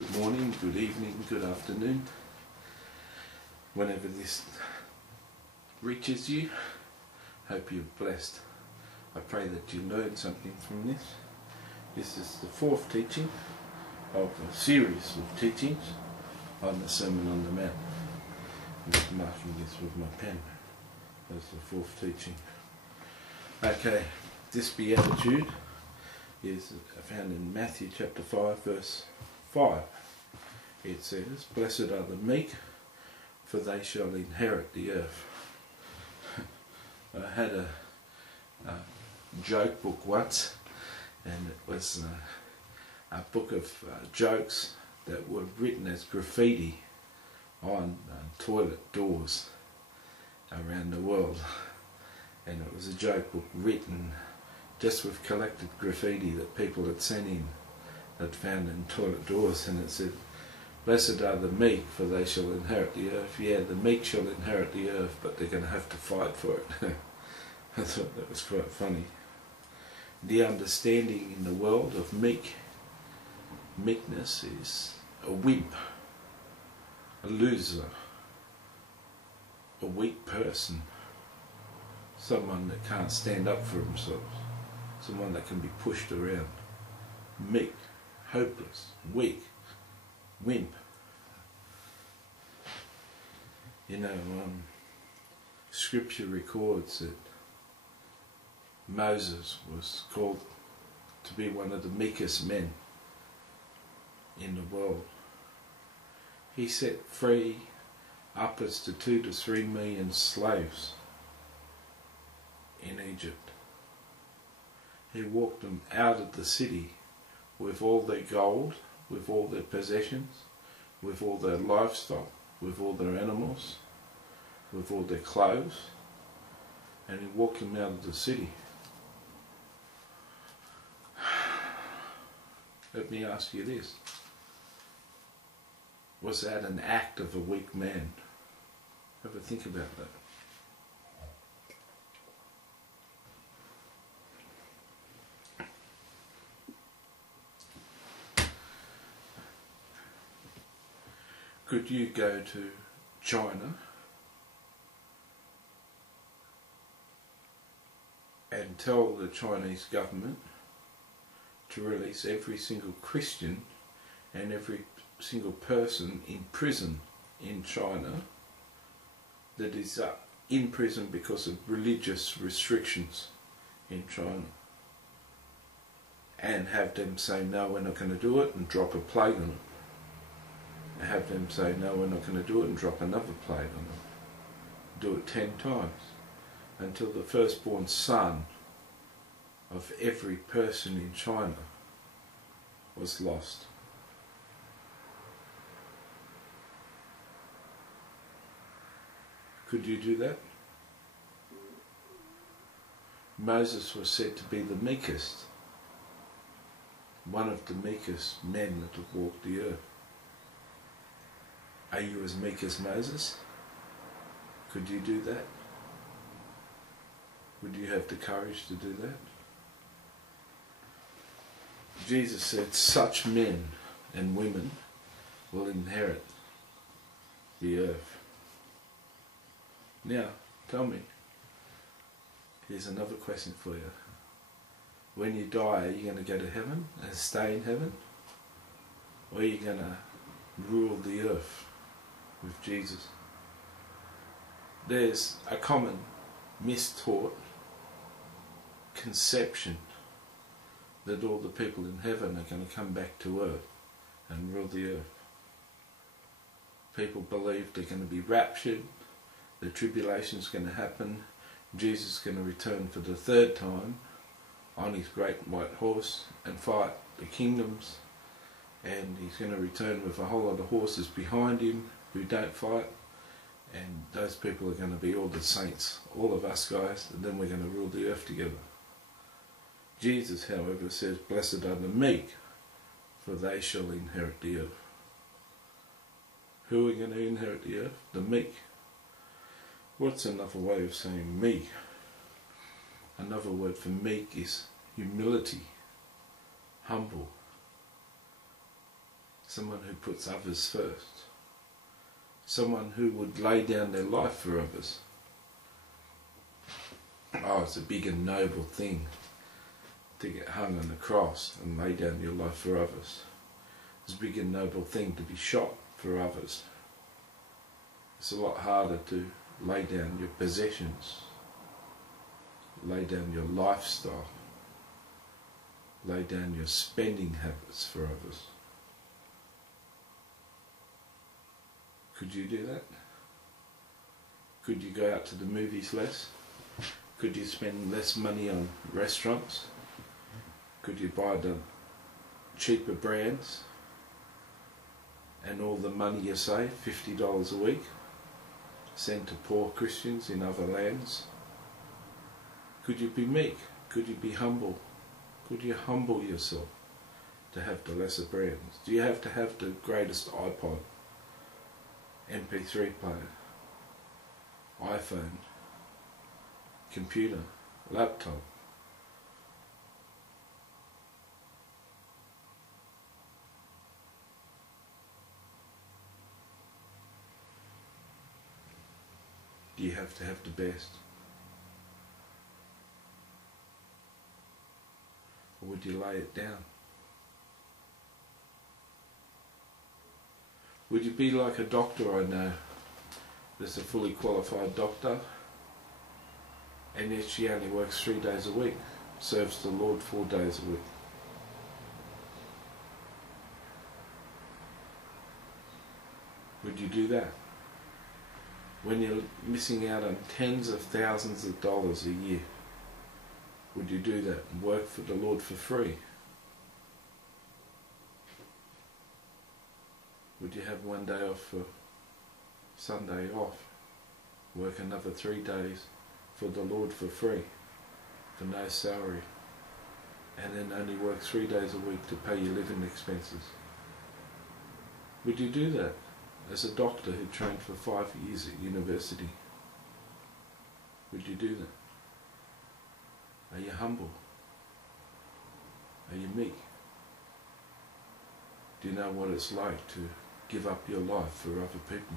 Good morning, good evening, good afternoon, whenever this reaches you. Hope you're blessed. I pray that you learned something from this. This is the fourth teaching of a series of teachings on the Sermon on the Mount. I'm just marking this with my pen as the fourth teaching. Okay, this beatitude is found in Matthew chapter 5 verse 5. It says, "Blessed are the meek, for they shall inherit the earth." I had a joke book once, and it was a book of jokes that were written as graffiti on toilet doors around the world. And it was a joke book written just with collected graffiti that people had sent in, that found in toilet doors, and it said, "Blessed are the meek, for they shall inherit the earth." Yeah, the meek shall inherit the earth, but they're going to have to fight for it. I thought that was quite funny. The understanding in the world of meekness is a wimp, a loser, a weak person, someone that can't stand up for themselves, someone that can be pushed around. Meek, hopeless, weak, wimp. You know, Scripture records that Moses was called to be one of the meekest men in the world. He set free upwards to 2 to 3 million slaves in Egypt. He walked them out of the city with all their gold, with all their possessions, with all their livestock, with all their animals, with all their clothes, and he walked them out of the city. Let me ask you this. Was that an act of a weak man? Have a think about that. Could you go to China and tell the Chinese government to release every single Christian and every single person in prison in China that is in prison because of religious restrictions in China, and have them say, "No, we're not going to do it," and drop a plague on it? Have them say, "No, we're not going to do it," and drop another plague on them. Do it 10 times until the firstborn son of every person in China was lost. Could you do that? Moses was said to be the meekest, one of the meekest men that have walked the earth. Are you as meek as Moses? Could you do that? Would you have the courage to do that? Jesus said, "Such men and women will inherit the earth." Now, tell me, here's another question for you. When you die, are you going to go to heaven and stay in heaven? Or are you going to rule the earth with Jesus? There's a common mistaught conception that all the people in heaven are going to come back to earth and rule the earth. People believe they're going to be raptured, the tribulation's going to happen, Jesus is going to return for the 3rd time on his great white horse and fight the kingdoms, and he's going to return with a whole lot of horses behind him who don't fight, and those people are going to be all the saints, all of us guys, and then we're going to rule the earth together. Jesus, however, says, "Blessed are the meek, for they shall inherit the earth." Who are going to inherit the earth? The meek. What's another way of saying meek? Another word for meek is humility, humble. someone who puts others first, someone who would lay down their life for others. Oh, it's a big and noble thing to get hung on the cross and lay down your life for others. It's a big and noble thing to be shot for others. It's a lot harder to lay down your possessions, lay down your lifestyle, lay down your spending habits for others. Could you do that? Could you go out to the movies less? Could you spend less money on restaurants? Could you buy the cheaper brands and all the money you save, $50 a week, send to poor Christians in other lands? Could you be meek? Could you be humble? Could you humble yourself to have the lesser brands? Do you have to have the greatest iPod, MP3 player, iPhone, computer, laptop? Do you have to have the best? Or would you lay it down? Would you be like a doctor I know that's a fully qualified doctor, and yet she only works 3 days a week, serves the Lord 4 days a week? Would you do that? When you're missing out on tens of thousands of dollars a year, would you do that and work for the Lord for free? Would you have 1 day off for Sunday off, work another 3 days for the Lord for free, for no salary, and then only work 3 days a week to pay your living expenses? Would you do that as a doctor who trained for 5 years at university? Would you do that? Are you humble? Are you meek? Do you know what it's like to give up your life for other people?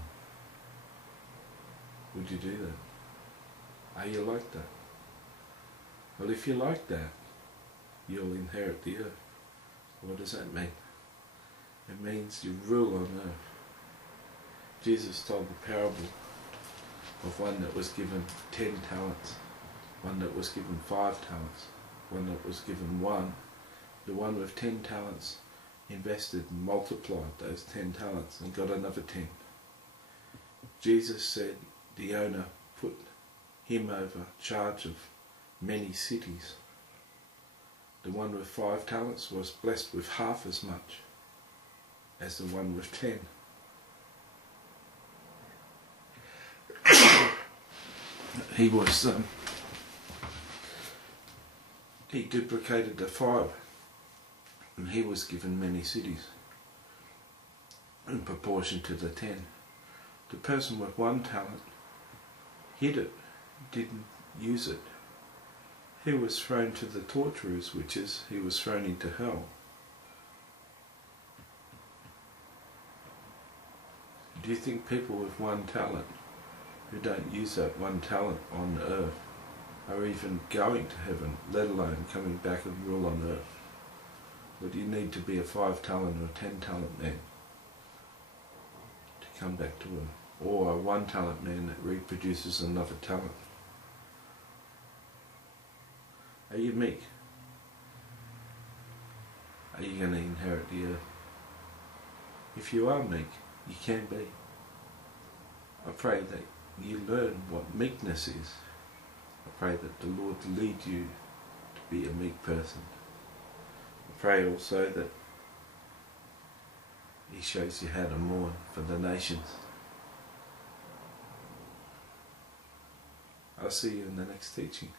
Would you do that? Are you like that? Well, if you're like that, you'll inherit the earth. What does that mean? It means you rule on earth. Jesus told the parable of one that was given 10 talents, one that was given 5 talents, one that was given 1. The one with 10 talents invested and multiplied those 10 talents and got another 10. Jesus said the owner put him over charge of many cities. The one with 5 talents was blessed with half as much as the one with 10. He duplicated the 5, and he was given many cities in proportion to the 10. The person with 1 talent hid it, didn't use it. He was thrown to the torturers, which is, he was thrown into hell. Do you think people with 1 talent who don't use that 1 talent on earth are even going to heaven, let alone coming back and rule on earth? Or do you need to be a 5 talent or 10 talent man to come back to earth? Or a 1 talent man that reproduces another talent? Are you meek? Are you going to inherit the earth? If you are meek, you can be. I pray that you learn what meekness is. I pray that the Lord lead you to be a meek person. I pray also that He shows you how to mourn for the nations. I'll see you in the next teaching.